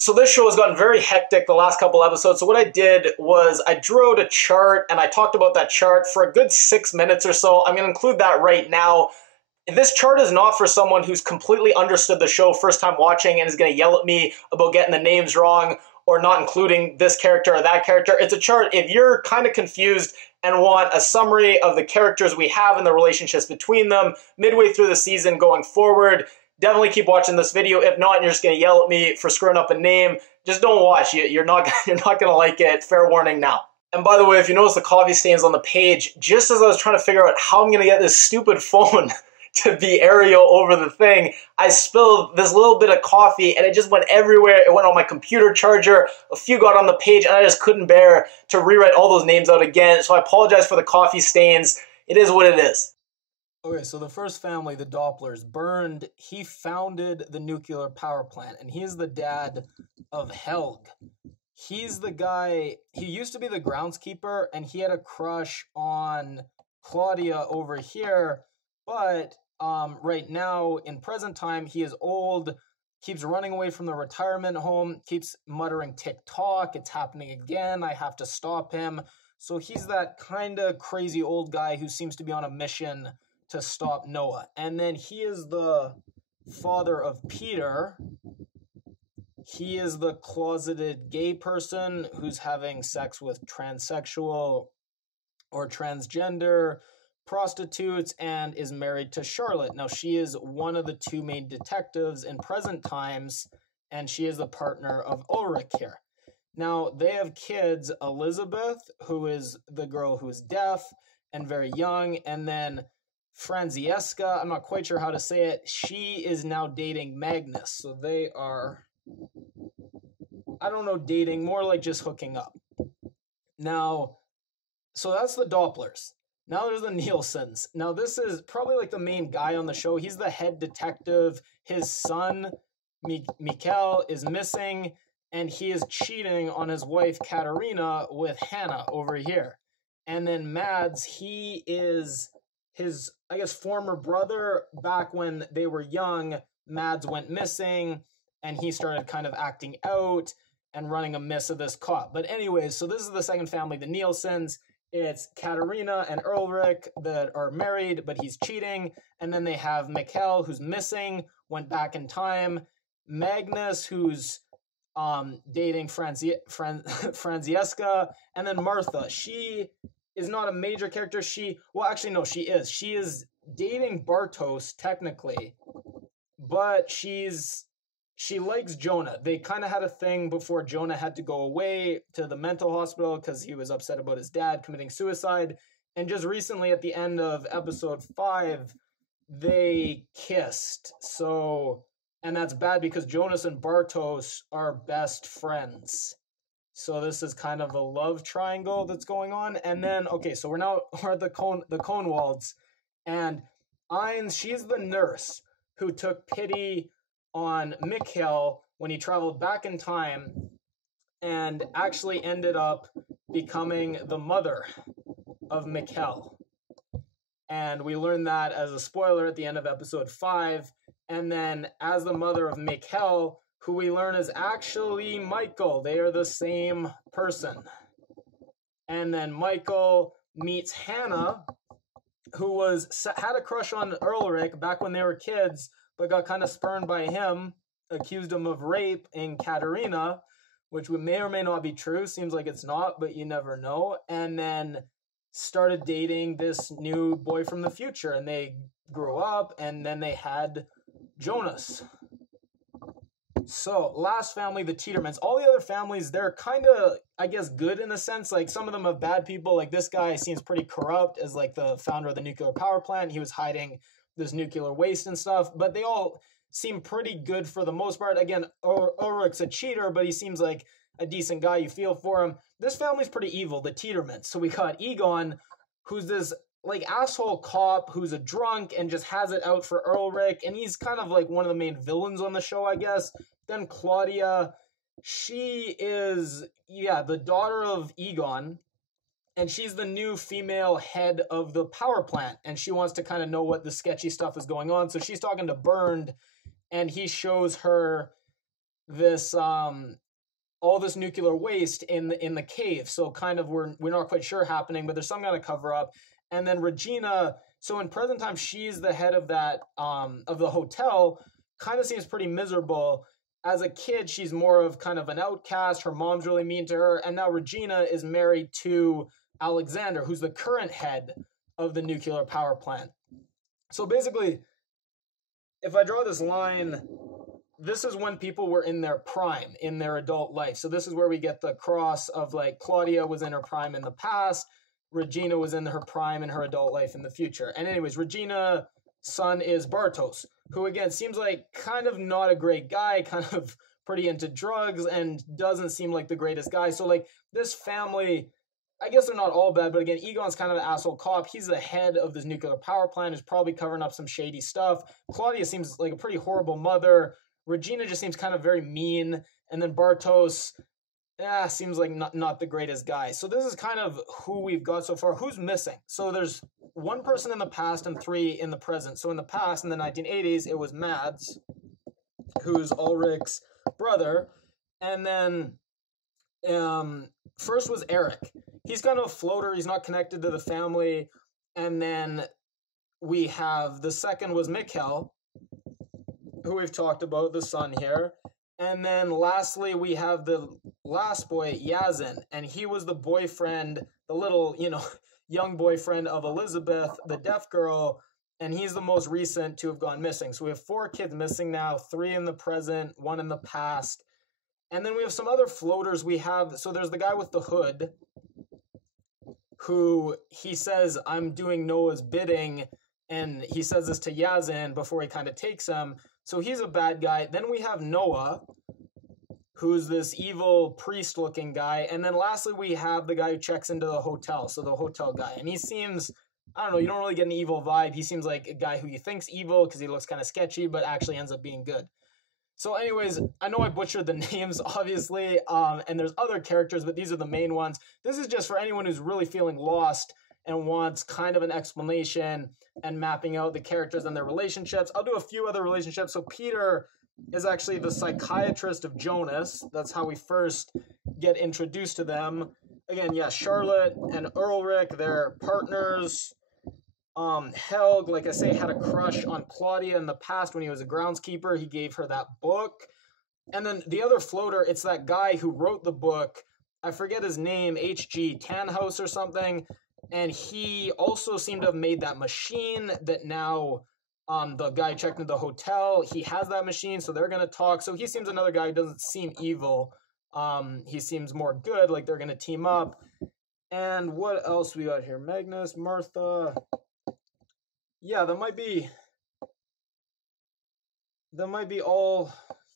So this show has gotten very hectic the last couple episodes. So what I did was I drew out a chart and I talked about that chart for a good 6 minutes or so. I'm going to include that right now. This chart is not for someone who's completely understood the show first time watching and is going to yell at me about getting the names wrong or not including this character or that character. It's a chart if you're kind of confused and want a summary of the characters we have and the relationships between them midway through the season going forward. Definitely keep watching this video. If not, and you're just going to yell at me for screwing up a name, just don't watch. You're not going to like it. Fair warning now. And by the way, if you notice the coffee stains on the page, just as I was trying to figure out how I'm going to get this stupid phone to be aerial over the thing, I spilled this little bit of coffee and it just went everywhere. It went on my computer charger, a few got on the page, and I just couldn't bear to rewrite all those names out again. So I apologize for the coffee stains. It is what it is. Okay, so the first family, the Dopplers, Bernd, he founded the nuclear power plant, and he's the dad of Helg. He's the guy, he used to be the groundskeeper, and he had a crush on Claudia over here, but right now, in present time, he is old, keeps running away from the retirement home, keeps muttering TikTok, it's happening again, I have to stop him. So he's that kind of crazy old guy who seems to be on a mission to stop Noah. And then he is the father of Peter. He is the closeted gay person who's having sex with transsexual or transgender prostitutes and is married to Charlotte. Now, she is one of the two main detectives in present times, and she is the partner of Ulrich here. Now, they have kids, Elizabeth, who is the girl who is deaf and very young, and then Franziska, I'm not quite sure how to say it, she is now dating Magnus. So they are, I don't know, dating, more like just hooking up. Now, so that's the Dopplers. Now there's the Nielsen's. Now this is probably like the main guy on the show. He's the head detective. His son, Mikkel, is missing, and he is cheating on his wife, Katarina, with Hannah over here. And then Mads, he is his, I guess, former brother. Back when they were young, Mads went missing, and he started kind of acting out and running amiss of this cop. But anyways, so this is the second family, the Nielsen's. It's Katarina and Ulrich that are married, but he's cheating. And then they have Mikkel, who's missing, went back in time. Magnus, who's dating Franziska. And then Martha. She is not a major character. Well, actually, no, she is. She is dating Bartos, technically. But she likes Jonah. They kind of had a thing before Jonah had to go away to the mental hospital because he was upset about his dad committing suicide. And just recently, at the end of episode 5, they kissed. So, and that's bad because Jonas and Bartos are best friends. So this is kind of a love triangle that's going on. And then, okay, so we're at the Cohnwalds. And Ainz, she's the nurse who took pity on Mikkel when he traveled back in time and actually ended up becoming the mother of Mikkel. And we learned that as a spoiler at the end of episode 5. And then as the mother of Mikkel, who we learn is actually Michael. They are the same person. And then Michael meets Hannah, who had a crush on Ulrich back when they were kids, but got kind of spurned by him, accused him of rape in Katarina, which may or may not be true. Seems like it's not, but you never know. And then started dating this new boy from the future, and they grew up, and then they had Jonas. So, last family, the Tiedemanns. All the other families, they're kind of, I guess, good in a sense. Like, some of them have bad people. Like, this guy seems pretty corrupt as, like, the founder of the nuclear power plant. He was hiding this nuclear waste and stuff, but they all seem pretty good for the most part. Again, Ulrich's a cheater, but he seems like a decent guy. You feel for him. This family's pretty evil, the Tiedemanns. So we got Egon, who's this like asshole cop who's a drunk and just has it out for Ulrich, and he's kind of like one of the main villains on the show, I guess. Then Claudia, she is, the daughter of Egon, and she's the new female head of the power plant, and she wants to kind of know what the sketchy stuff is going on. So she's talking to Bernd, and he shows her this all this nuclear waste in the cave. So kind of we're not quite sure happening, but there's some kind of cover up. And then Regina, so in present time, she's the head of that of the hotel, kind of seems pretty miserable. As a kid, she's more of kind of an outcast. Her mom's really mean to her. And now Regina is married to Alexander, who's the current head of the nuclear power plant. So basically, if I draw this line, this is when people were in their prime, in their adult life. So this is where we get the cross of like Claudia was in her prime in the past, Regina was in her prime in her adult life in the future. And anyways, Regina's son is Bartos, who again seems like kind of not a great guy, kind of pretty into drugs and doesn't seem like the greatest guy. So like this family, I guess they're not all bad, but again, Egon's kind of an asshole cop. He's the head of this nuclear power plant, who's probably covering up some shady stuff. Claudia seems like a pretty horrible mother. Regina just seems kind of very mean. And then Bartos, seems like not the greatest guy. So this is kind of who we've got so far. Who's missing? So there's one person in the past and three in the present. So in the past, in the 1980s, it was Mads, who's Ulrich's brother. And then first was Eric. He's kind of a floater. He's not connected to the family. And then we have the second was Mikkel, who we've talked about, the son here. And then lastly, we have the last boy, Yazin. And he was the boyfriend, the little, young boyfriend of Elizabeth, the deaf girl. And he's the most recent to have gone missing. So we have 4 kids missing now, 3 in the present, 1 in the past. And then we have some other floaters we have. So there's the guy with the hood, who he says, I'm doing Noah's bidding. And he says this to Yazin before he kind of takes him. So he's a bad guy. Then we have Noah, who's this evil priest-looking guy. And then lastly, we have the guy who checks into the hotel, so the hotel guy. And he seems, I don't know, you don't really get an evil vibe. He seems like a guy who you think's evil because he looks kind of sketchy, but actually ends up being good. So anyways, I know I butchered the names, obviously, and there's other characters, but these are the main ones. This is just for anyone who's really feeling lost and wants kind of an explanation and mapping out the characters and their relationships. I'll do a few other relationships. So Peter is actually the psychiatrist of Jonas. That's how we first get introduced to them. Again, yeah, Charlotte and Ulrich, they're partners. Helg, like I say, had a crush on Claudia in the past when he was a groundskeeper. He gave her that book. And then the other floater, it's that guy who wrote the book. I forget his name, H.G. Tannhaus or something. And he also seemed to have made that machine that now the guy checked into the hotel. He has that machine, so they're going to talk. So he seems another guy who doesn't seem evil. He seems more good, like they're going to team up. And what else we got here? Magnus, Martha. Yeah, that might be all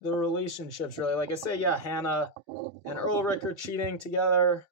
the relationships, really. Like I say, yeah, Hannah and Ulrich are cheating together.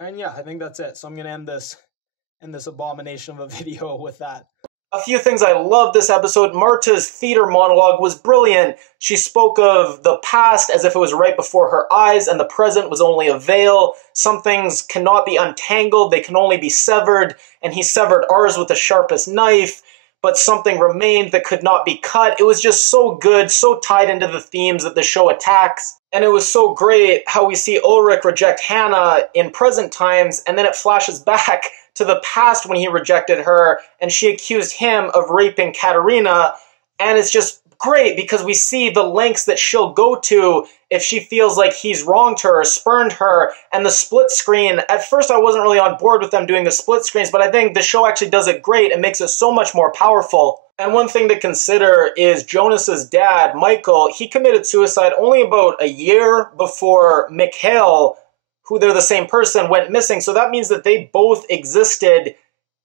And yeah, I think that's it. So I'm going to end this abomination of a video with that. A few things I love this episode. Marta'S theater monologue was brilliant. She spoke of the past as if it was right before her eyes, and the present was only a veil. Some things cannot be untangled, they can only be severed, and he severed ours with the sharpest knife, but something remained that could not be cut. It was just so good, so tied into the themes that the show attacks. And it was so great how we see Ulrich reject Hannah in present times, and then it flashes back to the past when he rejected her, and she accused him of raping Katerina. And it's just great because we see the lengths that she'll go to if she feels like he's wronged her or spurned her. And the split screen, at first I wasn't really on board with them doing the split screens, but I think the show actually does it great and makes it so much more powerful. And one thing to consider is Jonas's dad, Michael. He committed suicide only about a year before Mikkel, who they're the same person, went missing. So that means that they both existed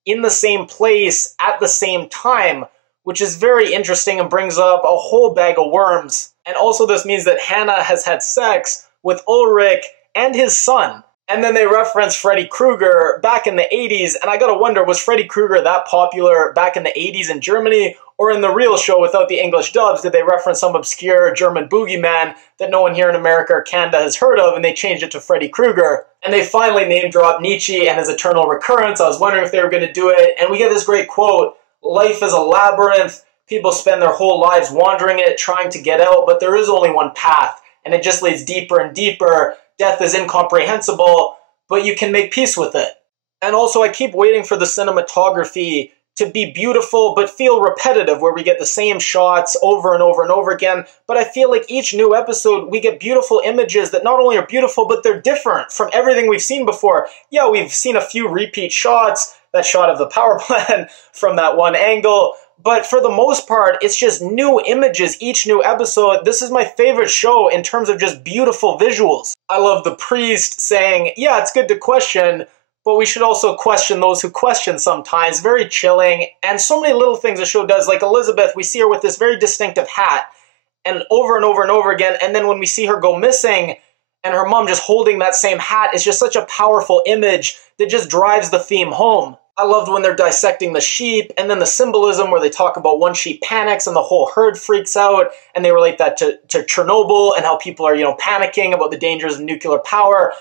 in the same place at the same time, which is very interesting and brings up a whole bag of worms. And also this means that Hannah has had sex with Ulrich and his son. And then they reference Freddy Krueger back in the 80s, and I gotta wonder, was Freddy Krueger that popular back in the 80s in Germany? Or in the real show without the English dubs, did they reference some obscure German boogeyman that no one here in America or Canada has heard of, and they changed it to Freddy Krueger? And they finally name-dropped Nietzsche and his eternal recurrence. I was wondering if they were going to do it, and we get this great quote, "Life is a labyrinth, People spend their whole lives wandering it, trying to get out, but there is only one path, and it just leads deeper and deeper. Death is incomprehensible, but you can make peace with it. And also, I keep waiting for the cinematography to be beautiful but feel repetitive, where we get the same shots over and over and over again. But I feel like each new episode, we get beautiful images that not only are beautiful, but they're different from everything we've seen before. Yeah, we've seen a few repeat shots, that shot of the power plant from that one angle, but for the most part, it's just new images each new episode. This is my favorite show in terms of just beautiful visuals. I love the priest saying, yeah, it's good to question, but we should also question those who question sometimes. Very chilling, and so many little things the show does. Like Elizabeth, we see her with this very distinctive hat, and over and over again, and then when we see her go missing, and her mom just holding that same hat is just such a powerful image that just drives the theme home. I loved when they're dissecting the sheep, and then the symbolism where they talk about one sheep panics and the whole herd freaks out, and they relate that to Chernobyl and how people are, panicking about the dangers of nuclear power.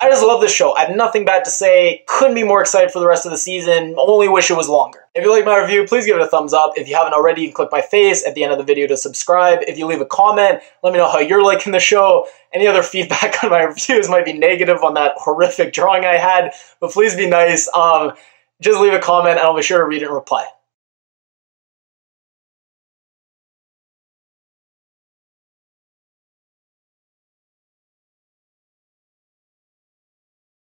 I just love this show. I have nothing bad to say. Couldn't be more excited for the rest of the season. Only wish it was longer. If you like my review, please give it a thumbs up. If you haven't already, you can click my face at the end of the video to subscribe. If you leave a comment, let me know how you're liking the show. Any other feedback on my reviews might be negative on that horrific drawing I had, but please be nice. Just leave a comment and I'll be sure to read it and reply.